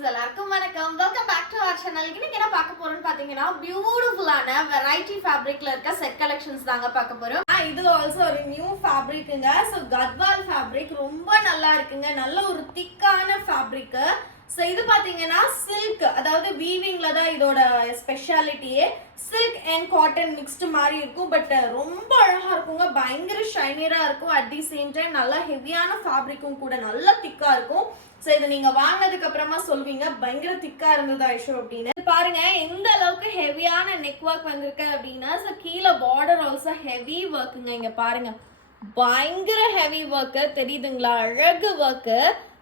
குட்டீஸ் எல்லாருக்கும் வணக்கம். Welcome back to our channel. இன்னைக்கு என்ன பார்க்க போறோம்னு பாத்தீங்கன்னா பியூட்டிஃபுல்லான வெரைட்டி ஃபேப்ரிக்ல இருக்க செட் கலெக்ஷன்ஸ் தாங்க பார்க்க போறோம். இது ஆல்சோ ஒரு நியூ ஃபேப்ரிக்குங்க. ஸோ கத்வால் ஃபேப்ரிக் ரொம்ப நல்லா இருக்குங்க. நல்ல ஒரு திக்கான ஃபேப்ரிக். ஸோ இது பார்த்தீங்கன்னா சில்க், அதாவது வீவிங்ல தான் இதோட ஸ்பெஷாலிட்டியே. சில்க் அண்ட் காட்டன் மிக்ஸ்டு மாதிரி இருக்கும். பட் ரொம்ப அழகா இருக்குங்க. பயங்கர ஷைனியரா இருக்கும். அட் தி சேம் டைம் நல்லா ஹெவியான ஃபேப்ரிக்கும் கூட, நல்லா திக்கா இருக்கும். ஸோ இதை நீங்க வாங்கினதுக்கு அப்புறமா சொல்வீங்க பயங்கர திக்கா இருந்தது ஐஷோ அப்படின்னு. பாருங்க எந்த அளவுக்கு ஹெவியான நெக் ஒர்க் வந்திருக்கு அப்படின்னா. ஸோ கீழே பார்டர் ஆல்சோ ஹெவி ஒர்க்குங்க. இங்க பாருங்க பயங்கர ஹெவி ஒர்க்கு தெரியுதுங்களா, அழகு ஒர்க்கு.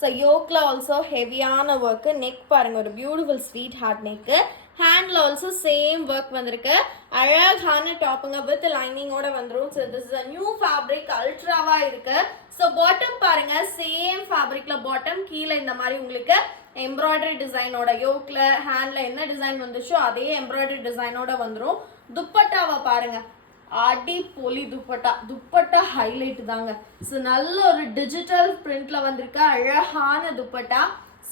ஸோ யோக்ல ஆல்சோ ஹெவியான ஒர்க்கு. நெக் பாருங்க ஒரு பியூட்டிஃபுல் ஸ்வீட் ஹார்ட் நெக்கு. ஹேண்ட்ல ஆல்சோ சேம் ஒர்க் வந்திருக்கு. அழகான டாப்புங்க வித் லைனிங்கோட வந்துடும். So this is a new fabric, அல்ட்ராவா இருக்கு. ஸோ பாட்டம் பாருங்க சேம் ஃபேப்ரிக்ல பாட்டம், கீழே இந்த மாதிரி உங்களுக்கு எம்ப்ராய்டரி டிசைனோட, யோக்ல ஹேண்ட்ல என்ன டிசைன் வந்துச்சோ அதே எம்ப்ராய்டரி டிசைனோட வந்துடும். துப்பட்டாவை பாருங்க, அடி பொலி துப்பட்டா. துப்பட்டா ஹைலைட் தாங்க. ஸோ நல்ல ஒரு டிஜிட்டல் பிரிண்ட்ல வந்திருக்க அழகான துப்பட்டா,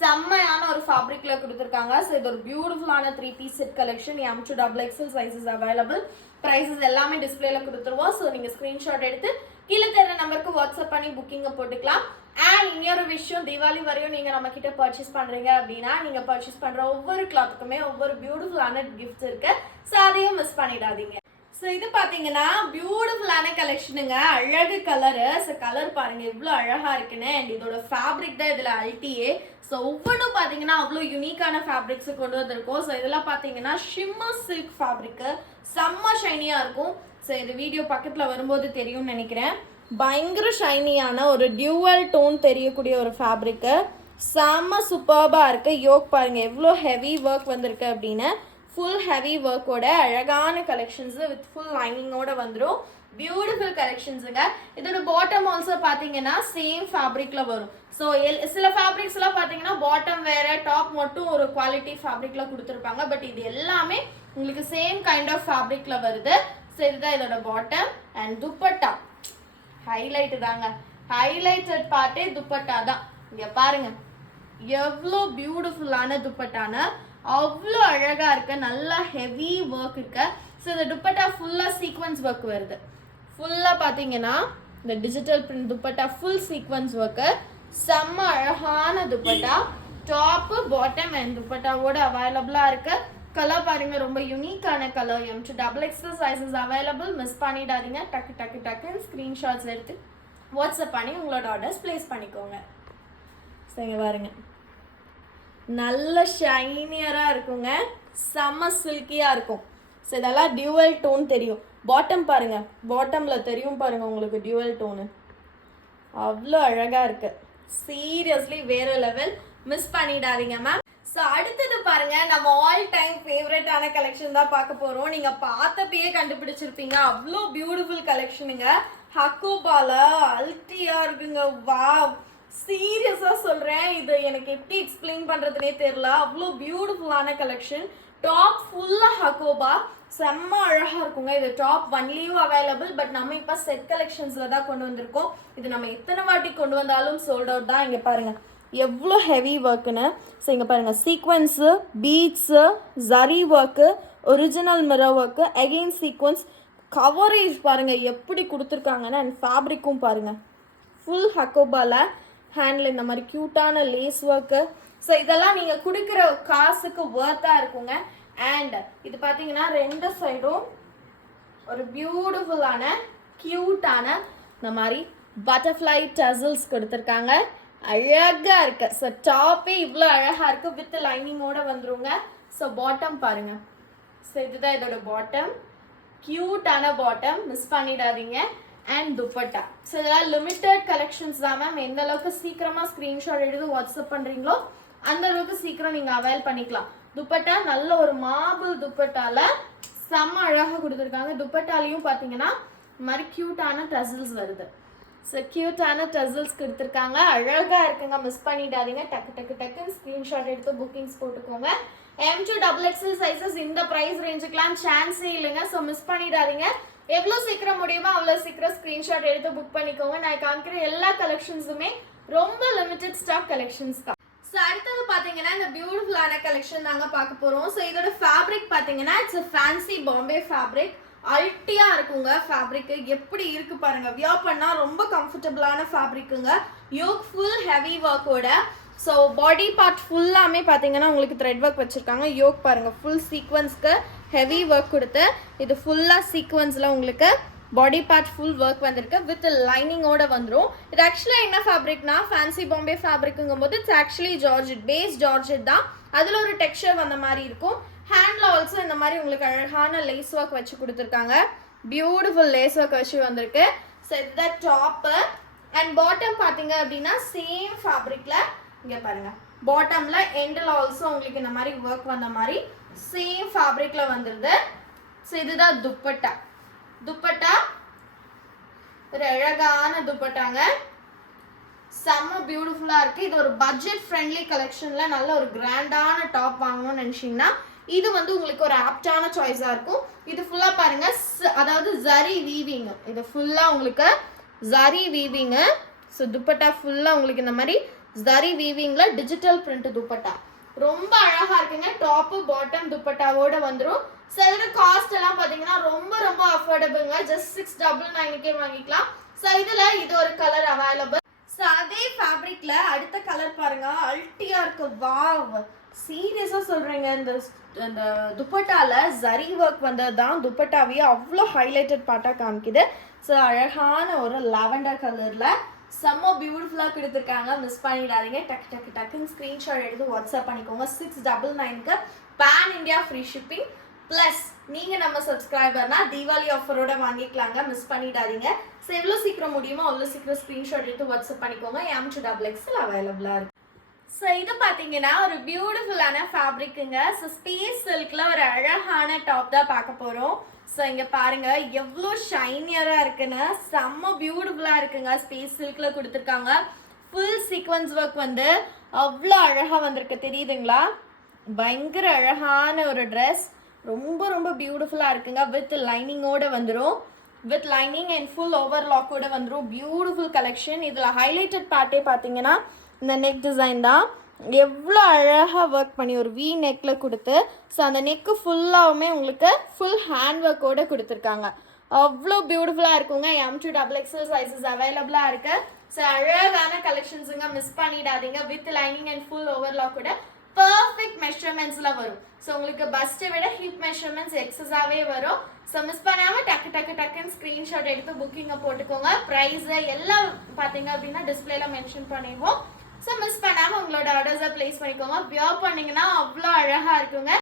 செம்மையான ஒரு ஃபேப்ரிக்ல கொடுத்துருக்காங்க. ஸோ இது ஒரு பியூட்டிஃபுல்லான 3 piece set collection. M to XXL sizes available. Prices எல்லாமே டிஸ்பிளேல கொடுத்துருவோம். ஸோ நீங்க ஸ்கிரீன்ஷாட் எடுத்து கீழே தர நம்பருக்கு வாட்ஸ்அப் பண்ணி புக்கிங்க போட்டுக்கலாம். அண்ட் இன்னொரு விஷயம், தீபாவளி வரையும் நீங்க நம்ம கிட்ட பர்ச்சேஸ் பண்றீங்க அப்படின்னா நீங்க பர்ச்சேஸ் பண்ற ஒவ்வொரு கிளாத்துக்குமே ஒவ்வொரு பியூட்டிஃபுல்லான கிஃப்ட்ஸ் இருக்கு. ஸோ அதையும் மிஸ் பண்ணிடாதீங்க. ஸோ இது பார்த்தீங்கன்னா பியூட்டிஃபுல்லான கலெக்ஷனுங்க. அழகு கலரு. ஸோ கலர் பாருங்க எவ்வளோ அழகா இருக்குன்னு. அண்ட் இதோட ஃபேப்ரிக் தான் இதில் அல்டியே. ஸோ ஒவ்வொன்றும் பார்த்தீங்கன்னா அவ்வளோ யூனிக்கான ஃபேப்ரிக்ஸ் கொண்டு வந்திருக்கோம். ஸோ இதெல்லாம் பார்த்தீங்கன்னா ஷிம்மர் சில்க் ஃபேப்ரிக்கு, செம்ம ஷைனியாக இருக்கும். ஸோ இது வீடியோ பக்கத்தில் வரும்போது தெரியும்னு நினைக்கிறேன். பயங்கர ஷைனியான ஒரு டியூவல் டோன் தெரியக்கூடிய ஒரு ஃபேப்ரிக்கு, செம்ம சூப்பர்பாக இருக்குது. யோக் பாருங்க எவ்வளோ ஹெவி ஒர்க் வந்திருக்கு அப்படின்னு. ஃபுல் ஹெவி ஒர்க்கோட அழகான கலெக்ஷன்ஸ் வித் ஃபுல் லைனிங்கோட வந்துடும். பியூட்டிஃபுல் கலெக்ஷன்ஸுங்க. இதோட பாட்டம் ஆல்சோ பார்த்தீங்கன்னா சேம் ஃபேப்ரிக்ல வரும். ஸோ சில ஃபேப்ரிக்ஸ்லாம் பார்த்தீங்கன்னா பாட்டம் வேற, டாப் மட்டும் ஒரு குவாலிட்டி ஃபேப்ரிக்ல கொடுத்துருப்பாங்க. பட் இது எல்லாமே உங்களுக்கு சேம் கைண்ட் ஆஃப் ஃபேப்ரிக்ல வருது. ஸோ இதுதான் இதோட பாட்டம். அண்ட் துப்பட்டா ஹைலைட் தாங்க. ஹைலைட்டட் பார்ட்டே துப்பட்டா தான். இங்க பாருங்க எவ்வளோ பியூட்டிஃபுல்லான துப்பட்டான, அவ்வளோ அழகா இருக்கு. நல்லா ஹெவி ஒர்க் இருக்கு. ஸோ இந்த துப்பட்டா ஃபுல்லா சீக்வன்ஸ் ஒர்க் வருது. ஃபுல்லா பாத்தீங்கன்னா இந்த digital print dupatta full sequence work, செம்ம அழகான துப்பட்டா. டாப்பு பாட்டம் அண்ட் துப்பட்டாவோட அவைலபிளா இருக்கு. கலர் பாருங்க ரொம்ப யூனிக்கான colour. M to XXL sizes available. Miss பண்ணிடாதீங்க. டக்கு டக்கு டக்குன்னு ஸ்கிரீன்ஷாட்ஸ் எடுத்து வாட்ஸ்அப் பண்ணி உங்களோட ஆர்டர்ஸ் பிளேஸ் பண்ணிக்கோங்க. சரிங்க பாருங்க நல்ல ஷைனியரா இருக்குங்க. செம்ம சில்கியா இருக்கும். ஸோ இதெல்லாம் டியூவல் டோன் தெரியும். பாட்டம் பாருங்க, பாட்டம்ல தெரியும் பாருங்க உங்களுக்கு டியூவல் டோனு, அவ்வளோ அழகா இருக்கு. சீரியஸ்லி வேற லெவல். மிஸ் பண்ணிடாதீங்க மேம். ஸோ அடுத்தது பாருங்க நம்ம ஆல் டைம் ஃபேவரட்டான கலெக்ஷன் தான் பார்க்க போறோம். நீங்க பார்த்தப்பயே கண்டுபிடிச்சிருப்பீங்க, அவ்வளோ பியூட்டிஃபுல் கலெக்ஷனுங்க. ஹக்கோபால அல்டியா இருக்குங்க. வாவ், சீரியஸா சொல்றேன், இது எனக்கு எப்படி எக்ஸ்பிளைன் பண்றதுனே தெரியல. அவ்வளோ பியூட்டிஃபுல்லான கலெக்ஷன். டாப் ஃபுல்லா ஹக்கோபா, செம்ம அழகா இருக்குங்க. இது டாப் ஒன்லியும் அவைலபிள். பட் நம்ம இப்போ செட் கலெக்ஷன்ஸ்ல தான் கொண்டு வந்திருக்கோம். இது நம்ம எத்தனை வாட்டி கொண்டு வந்தாலும் சோல்ட் அவுட் தான். இங்க பாருங்க எவ்வளோ ஹெவி ஒர்க்குன்னு. ஸோ இங்க பாருங்க sequence, beads, zari work, original mirror work, again sequence, coverage பாருங்க எப்படி கொடுத்துருக்காங்கன்னா. அண்ட் ஃபேப்ரிக்கும் பாருங்க ஃபுல் ஹக்கோபால. ஹேண்டில் இந்த மாதிரி க்யூட்டான லேஸ் ஒர்க்கு. ஸோ இதெல்லாம் நீங்கள் கொடுக்குற காசுக்கு ஒர்த்தாக இருக்குங்க. அண்ட் இது பார்த்தீங்கன்னா ரெண்டு சைடும் ஒரு பியூட்டிஃபுல்லான க்யூட்டான இந்த மாதிரி பட்டர்ஃப்ளை டசல்ஸ் கொடுத்துருக்காங்க. அழகாக இருக்கு. ஸோ டாப்பே இவ்வளோ அழகாக இருக்கு. வித் லைனிங்கோட வந்துருங்க. ஸோ பாட்டம் பாருங்க. ஸோ இதுதான் இதோட பாட்டம், க்யூட்டான பாட்டம். மிஸ் பண்ணிடாதீங்க. அண்ட் துப்பட்டா. ஸோ இதெல்லாம் லிமிட்டட் கலெக்ஷன்ஸ் தான் மேம். எந்த அளவுக்கு சீக்கிரமாக ஸ்க்ரீன்ஷாட் எடுத்து வாட்ஸ்அப் பண்ணுறீங்களோ அந்த அளவுக்கு சீக்கிரம் நீங்கள் அவைல் பண்ணிக்கலாம். துப்பட்டா நல்ல ஒரு மார்பிள் துப்பட்டால செம்ம அழகாக கொடுத்துருக்காங்க. துப்பட்டாலையும் பார்த்தீங்கன்னா இந்த மாதிரி க்யூட்டான டசல்ஸ் வருது. ஸோ க்யூட்டான டசல்ஸ் கொடுத்துருக்காங்க. அழகாக இருக்குங்க. மிஸ் பண்ணிடாதீங்க. டக்கு டக்கு டக்குன்னு ஸ்க்ரீன்ஷாட் எடுத்து புக்கிங்ஸ் போட்டுக்கோங்க. M to XXL சைஸஸ் இந்த ப்ரைஸ் ரேஞ்சுக்கெலாம் சான்ஸே இல்லைங்க. ஸோ மிஸ் பண்ணிடாதீங்க. எவ்வளோ சீக்கிரம் முடியுமோ அவ்வளோ சீக்கிரம் ஸ்க்ரீன்ஷாட் எடுத்து புக் பண்ணிக்கோங்க. நான் காமிக்கிற எல்லா கலெக்ஷன்ஸுமே ரொம்ப லிமிட்டட் ஸ்டாக் கலெக்ஷன்ஸ் தான். ஸோ அடுத்தது பார்த்தீங்கன்னா இந்த பியூட்டிஃபுல்லான கலெக்ஷன் நாங்கள் பார்க்க போகிறோம். ஸோ இதோட ஃபேப்ரிக் பார்த்தீங்கன்னா it's a fancy Bombay fabric. அல்ட்டியா இருக்குங்க ஃபேப்ரிக்கு. எப்படி இருக்கு பாருங்க, வியர் பண்ணால் ரொம்ப கம்ஃபர்டபுளான ஃபேப்ரிக்குங்க. யோக் ஃபுல் ஹெவி ஒர்க்கோட. ஸோ பாடி பார்ட் ஃபுல்லாமே பார்த்தீங்கன்னா உங்களுக்கு த்ரெட் ஒர்க் வச்சுருக்காங்க. யோக் பாருங்கள் ஃபுல் சீக்வன்ஸ்க்கு ஹெவி ஒர்க் கொடுத்து இது ஃபுல்லாக சீக்வன்ஸில் உங்களுக்கு பாடி பார்ட் ஃபுல் ஒர்க் வந்திருக்கு வித் லைனிங்கோட வந்துடும். இது ஆக்சுவலாக என்ன ஃபேப்ரிக்னா ஃபேன்சி பாம்பே ஃபேப்ரிக்குங்கும் போது it's actually georgette, base georgette தான். அதில் ஒரு டெக்ஸ்சர் வந்த மாதிரி இருக்கும். ஹேண்டில் ஆல்சோ இந்த மாதிரி உங்களுக்கு அழகான லேஸ் ஒர்க் வச்சு கொடுத்துருக்காங்க. பியூட்டிஃபுல் லேஸ் ஒர்க் வச்சு வந்திருக்கு. ஸோ இதுதான் டாப்பு. அண்ட் பாட்டம் பார்த்தீங்க அப்படின்னா சேம் ஃபேப்ரிக்கில் இங்கே பாருங்கள், பாட்டமில் எண்டில் ஆல்சோ உங்களுக்கு இந்த மாதிரி ஒர்க் வந்த மாதிரி சேம் ஃபேப்ரிக்கில் வந்துடுது. ஸோ இதுதான் துப்பட்டா. துப்பட்டா ஒரு அழகான துப்பட்டாங்க, செம்ம பியூட்டிஃபுல்லாக இருக்குது. இது ஒரு பட்ஜெட் ஃப்ரெண்ட்லி கலெக்ஷனில் நல்ல ஒரு கிராண்டான டாப் வாங்கணும்னு நினச்சிங்கன்னா இது வந்து உங்களுக்கு ஒரு ஆப்டான சாய்ஸாக இருக்கும். இது ஃபுல்லாக பாருங்கள், அதாவது ஜரி வீவிங்கு. இது ஃபுல்லாக உங்களுக்கு ஜரி வீவிங்கு. ஸோ துப்பட்டா ஃபுல்லாக உங்களுக்கு இந்த மாதிரி ஜரி வீவிங்கில் டிஜிட்டல் பிரிண்ட் துப்பட்டா ரொம்ப அழகாக இருக்குங்க. டாப்பு பாட்டம் துப்பட்டாவோட வந்துடும். ஸோ இதோட காஸ்ட் எல்லாம் பார்த்தீங்கன்னா ரொம்ப ரொம்ப அஃபோர்டபுளுங்க. ஜஸ்ட் 699க்கே வாங்கிக்கலாம். ஸோ இதில் இது ஒரு கலர் அவைலபிள். ஸோ அதே ஃபேப்ரிக்கில் அடுத்த கலர் பாருங்க, அல்ட்டியாக இருக்கு. வாவ், சீரியஸாக சொல்கிறேங்க, இந்த துப்பட்டாவில் ஜரி ஒர்க் வந்தது தான் துப்பட்டாவையே அவ்வளோ ஹைலைட்டட் பார்ட்டாக காமிக்குது. ஸோ அழகான ஒரு லாவெண்டர் கலரில் செம்ம பியூட்டிஃபுல்லாக கொடுத்துருக்காங்க. மிஸ் பண்ணிடாதீங்க. டக்கு டக்கு டக்குன்னு ஸ்க்ரீன்ஷாட் எடுத்து வாட்ஸ்அப் பண்ணிக்கோங்க. 699க்கு pan India free shipping plus நீங்கள் நம்ம சப்ஸ்கிரைபர்னா தீபாவளி ஆஃபரோட வாங்கிக்கலாங்க. மிஸ் பண்ணிடாதீங்க. ஸோ எவ்வளோ சீக்கிரம் முடியுமோ அவ்வளோ சீக்கிரம் ஸ்க்ரீன்ஷாட் எடுத்து வாட்ஸ்அப் பண்ணிக்கோங்க. M2XXL அவைலபிளாக இருக்குது. ஸோ இது பார்த்தீங்கன்னா ஒரு பியூட்டிஃபுல்லான ஃபேப்ரிக்குங்க. ஸோ ஸ்பேஸ் சில்கில் ஒரு அழகான டாப் தான் பார்க்க போகிறோம். ஸோ இங்கே பாருங்கள் எவ்வளோ ஷைனியராக இருக்குன்னு, செம்ம பியூட்டிஃபுல்லாக இருக்குங்க. ஸ்பேஸ் சில்கில் கொடுத்துருக்காங்க. ஃபுல் சீக்வன்ஸ் ஒர்க் வந்து அவ்வளோ அழகாக வந்திருக்கு, தெரியுதுங்களா? பயங்கர அழகான ஒரு ட்ரெஸ், ரொம்ப ரொம்ப பியூட்டிஃபுல்லாக இருக்குங்க. வித் லைனிங்கோடு வந்துடும், வித் லைனிங் அண்ட் ஃபுல் ஓவர்லாக்கோடு வந்துடும். Beautiful collection. இதில் ஹைலைட்டட் பார்ட்டே பார்த்தீங்கன்னா இந்த நெக் டிசைன் தான். எவ்வளோ அழகாக ஒர்க் பண்ணி ஒரு வி நெக்கில் கொடுத்து, ஸோ அந்த நெக்கு ஃபுல்லாகவுமே உங்களுக்கு ஃபுல் ஹேண்ட் ஒர்க்கோடு கொடுத்துருக்காங்க. அவ்வளோ பியூட்டிஃபுல்லாக இருக்குங்க. M2XXL சைஸஸ் அவைலபிளாக இருக்குது. ஸோ அழகான கலெக்ஷன்ஸுங்க, மிஸ் பண்ணிடாதீங்க. வித் லைனிங் அண்ட் ஃபுல் ஓவர்லாக்கோட பர்ஃபெக்ட் மெஷர்மெண்ட்ஸில் வரும். ஸோ உங்களுக்கு பஸ்ட்டை விட ஹிப் மெஷர்மெண்ட்ஸ் எக்ஸஸாகவே வரும். ஸோ மிஸ் பண்ணாமல் டக்கு டக்கு டக்குன்னு ஸ்க்ரீன்ஷாட் எடுத்து புக்கிங்கை போட்டுக்கோங்க. ப்ரைஸு எல்லாம் பார்த்தீங்க அப்படின்னா டிஸ்பிளேல மென்ஷன் பண்ணிடுவோம். ஸோ மிஸ் பண்ணாமல் உங்களோட ஆர்டர்ஸை ப்ளேஸ் பண்ணிக்கோங்க. வியர் பண்ணிங்கன்னா அவ்வளோ அழகாக இருக்குங்க.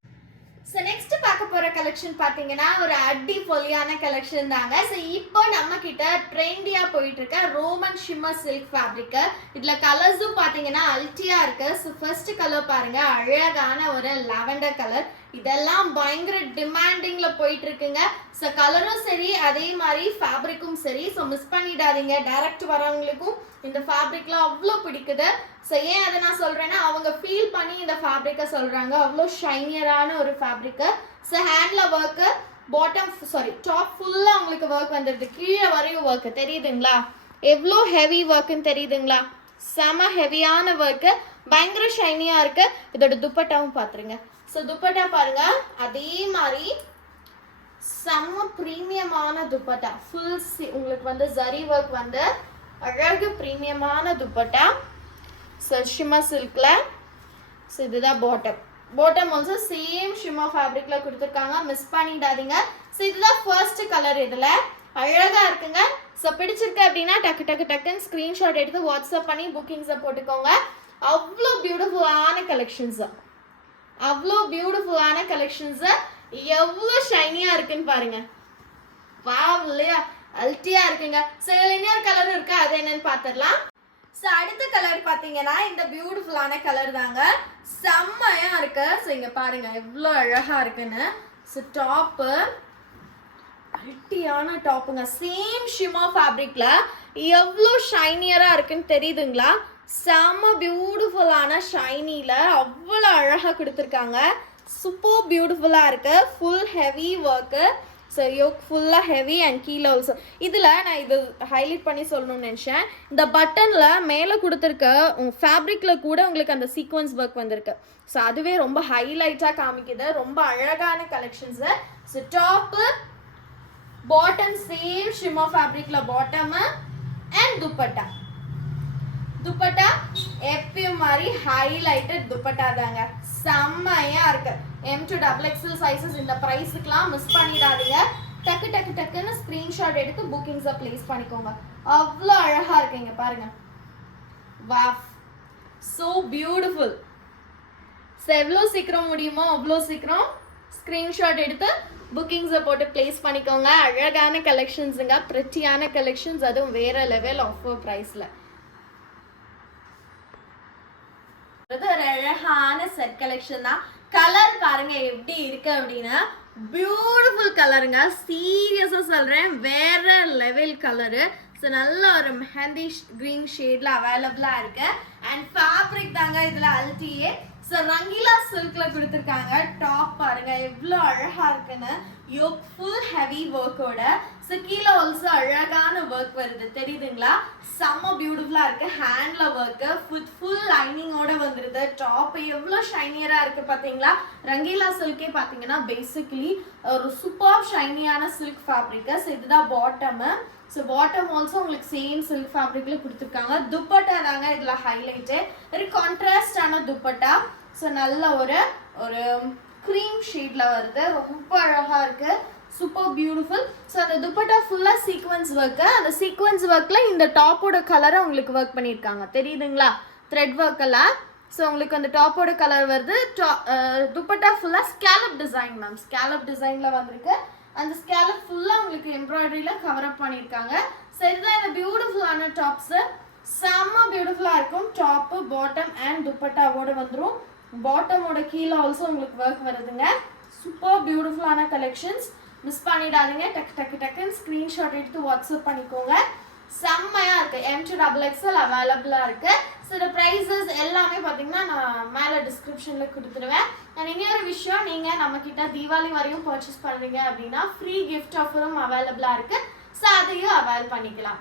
ஸோ நெக்ஸ்ட் பார்க்க போகிற கலெக்ஷன் பார்த்தீங்கன்னா ஒரு அடி பொலியான கலெக்ஷன் தாங்க. ஸோ இப்போ நம்ம கிட்ட ட்ரெண்டியாக போயிட்டு இருக்க ரோமன் ஷிம்மர் சில்க் ஃபேப்ரிக்கு. இதில் கலர்ஸும் பார்த்தீங்கன்னா அல்ட்டியாக இருக்கு. ஸோ ஃபர்ஸ்ட் கலர் பாருங்க, அழகான ஒரு லாவெண்டர் கலர். இதெல்லாம் பயங்கர டிமாண்டிங்கில் போயிட்டு இருக்குங்க. ஸோ கலரும் சரி, அதே மாதிரி ஃபேப்ரிக்கும் சரி. ஸோ மிஸ் பண்ணிடாதீங்க. டைரக்ட் வரவங்களுக்கும் இந்த ஃபேப்ரிக்லாம் அவ்வளோ பிடிக்குது. ஸோ ஏன் அதை நான் சொல்கிறேன்னா அவங்க ஃபீல் பண்ணி இந்த ஃபேப்ரிக்கை சொல்கிறாங்க. அவ்வளோ ஷைனியரான ஒரு fabric. So handle work, bottom top ஃபுல்லாக உங்களுக்கு ஒர்க் வந்துடுது. கீழே வரையும் ஒர்க்கு தெரியுதுங்களா? எவ்வளோ ஹெவி ஒர்க்குன்னு தெரியுதுங்களா? செம ஹெவியான ஒர்க்கு, பயங்கர ஷைனியாக இருக்குது. இதோட துப்பட்டாவும் பார்த்துருங்க. ஸோ துப்பட்டா பாருங்க, அதே மாதிரி செம்ம ப்ரீமியமான துப்பட்டா. ஃபுல் உங்களுக்கு வந்து ஜரி ஒர்க் வந்து அழகு ப்ரீமியமான துப்பட்டா. ஸோ ஷிம்மர் சில்கில். ஸோ இதுதான் bottom. Bottom also same shimmer ஃபேப்ரிக்கில் கொடுத்துருக்காங்க. மிஸ் பண்ணிடாதீங்க. ஸோ இதுதான் ஃபர்ஸ்ட் கலர். இதில் அழகாக இருக்குங்க. ஸோ பிடிச்சிருக்கு அப்படின்னா டக்கு டக்கு டக்குன்னு ஸ்க்ரீன்ஷாட் எடுத்து வாட்ஸ்அப் பண்ணி புக்கிங்ஸை போட்டுக்கோங்க. அவ்வளோ பியூட்டிஃபுல்லான கலெக்ஷன்ஸு, அவ்வளோ பியூட்டிஃபுல்லான கலெக்ஷன்ஸு. எவ்வளோ ஷைனியாக இருக்குன்னு பாருங்க. வாவ் இல்லையா? அல்ட்டியாக இருக்குங்க. ஸோ இதில் இன்னொரு கலர் இருக்கு, அது என்னன்னு பார்த்துடலாம். ஸோ அடுத்த கலர் பார்த்தீங்கன்னா இந்த பியூட்டிஃபுல்லான கலர் தாங்க, செம்மையாக இருக்கு. ஸோ இங்கே பாருங்க எவ்வளோ அழகாக இருக்குன்னு. ஸோ டாப்பு அல்ட்டியான டாப்புங்க. சேம் ஷிம்மர் ஃபேப்ரிக்ல எவ்வளோ ஷைனியராக இருக்குன்னு தெரியுதுங்களா? செம்ம பியூட்டிஃபுல்லான ஷைனியில் அவ்வளோ அழகாக கொடுத்துருக்காங்க. சூப்பர் பியூட்டிஃபுல்லாக இருக்குது. Full heavy work. So yoke ஃபுல்லாக ஹெவி அண்ட் கீழே ஆல்சோ. இதில் நான் இது ஹைலைட் பண்ணி சொல்லணும்னு நினச்சேன். இந்த பட்டனில் மேலே கொடுத்துருக்க ஃபேப்ரிக்கில் கூட உங்களுக்கு அந்த சீக்வன்ஸ் ஒர்க் வந்திருக்கு. ஸோ அதுவே ரொம்ப ஹைலைட்டாக காமிக்குது. ரொம்ப அழகான collections. So top bottom same shimmer ஃபேப்ரிக்கில் பாட்டமு அண்ட் துப்பட்டா. துப்பட்டா எப்பயும் மாதிரி ஹைலைட்டட் துப்பட்டா தாங்க. செம்மையா இருக்கு. M2XXL சைஸஸ் இந்த ப்ரைஸுக்கெலாம் மிஸ் பண்ணிடாதீங்க. டக்கு டக்கு டக்குன்னு ஸ்க்ரீன்ஷாட் எடுத்து புக்கிங்ஸை ப்ளேஸ் பண்ணிக்கோங்க. அவ்வளோ அழகாக இருக்குங்க பாருங்க. Wow, so beautiful. ஸோ எவ்வளோ சீக்கிரம் முடியுமோ அவ்வளோ சீக்கிரம் ஸ்க்ரீன்ஷாட் எடுத்து புக்கிங்ஸை போட்டு ப்ளேஸ் பண்ணிக்கோங்க. அழகான கலெக்ஷன்ஸுங்க, ப்ரிட்டியான கலெக்ஷன்ஸ், அதுவும் வேறு லெவல் ஆஃபர் ப்ரைஸில். ஒரு அழகான செட் கலெக்ஷன் தான். கலர் பாருங்க எப்படி இருக்கு அப்படின்னா பியூட்டிஃபுல் கலருங்க. சீரியஸா சொல்றேன், வேற லெவல் கலரு. ஸோ நல்ல ஒரு மெஹந்தி கிரீன் ஷேட்ல அவைலபிளா இருக்கு. அண்ட் ஃபேப்ரிக் தாங்க இதுல அல்டியே. ஸோ ரங்கீலா சில்க்ல கொடுத்துருக்காங்க. டாப் பாருங்க எவ்வளோ அழகா இருக்குன்னு. யோக் ஃபுல் ஹெவி ஒர்க்கோட. ஸோ கீழே ஆல்சோ அழகான ஒர்க் வருது, தெரியுதுங்களா? செம்ம பியூட்டிஃபுல்லாக இருக்கு. ஹேண்ட்ல ஒர்க்கு ஃபுல் லைனிங்கோட வந்துருது. டாப் எவ்வளோ ஷைனியரா இருக்கு பார்த்தீங்களா? ரங்கீலா சில்கே பார்த்தீங்கன்னா பேசிக்கலி ஒரு சூப்பர் ஷைனியான சில்க் ஃபேப்ரிக்கு. ஸோ இதுதான் பாட்டமு. ஸோ பாட்டம் ஆல்சோ உங்களுக்கு சேம் சில்க் ஃபேப்ரிக்ல கொடுத்துருக்காங்க. துப்பட்டா தாங்க இதில் ஹைலைட்டு. ஒரு கான்ட்ராஸ்டான துப்பட்டா. ஸோ நல்ல ஒரு க்ரீம் ஷேட்ல வருது. ரொம்ப அழகா இருக்கு. Super beautiful. ஸோ அந்த துப்பட்டா ஃபுல்லாக சீக்வன்ஸ் ஒர்க்கு. அந்த சீக்வன்ஸ் ஒர்க்கில் இந்த டாப்போட கலரை உங்களுக்கு ஒர்க் பண்ணியிருக்காங்க, தெரியுதுங்களா? த்ரெட் ஒர்க்கெல்லாம். ஸோ உங்களுக்கு அந்த டாப்போட கலர் வருது. துப்பட்டா ஃபுல்லாக ஸ்கேலப் டிசைன் மேம். ஸ்கேலப் டிசைனில் வந்திருக்கு. அந்த ஸ்கேலப் ஃபுல்லாக உங்களுக்கு எம்ப்ராய்டரியில் கவர் அப் பண்ணியிருக்காங்க. ஸோ இதுதான் இந்த பியூட்டிஃபுல்லான டாப்ஸு. செம்ம பியூட்டிஃபுல்லாக இருக்கும். டாப்பு பாட்டம் அண்ட் துப்பட்டாவோட வந்துடும். பாட்டமோட கீழே ஆல்சோ உங்களுக்கு ஒர்க் வருதுங்க. சூப்பர் பியூட்டிஃபுல்லான கலெக்ஷன்ஸ். மிஸ் பண்ணிடாதீங்க. டக்கு டக்கு டக்குன்னு ஸ்க்ரீன்ஷாட் எடுத்து வாட்ஸ்அப் பண்ணிக்கோங்க. செம்மையாக இருக்குது. M2XXL அவைலபிளாக இருக்குது. ஸோ இந்த ப்ரைஸஸ் எல்லாமே பார்த்தீங்கன்னா நான் மேலே டிஸ்கிரிப்ஷனில் கொடுத்துருவேன். அண்ட் இன்னொரு விஷயம், நீங்கள் நம்மக்கிட்ட தீபாவளி வரையும் பர்ச்சேஸ் பண்ணுறீங்க அப்படின்னா ஃப்ரீ கிஃப்ட் ஆஃபரும் அவைலபிளாக இருக்குது. ஸோ அதையும் அவைல் பண்ணிக்கலாம்.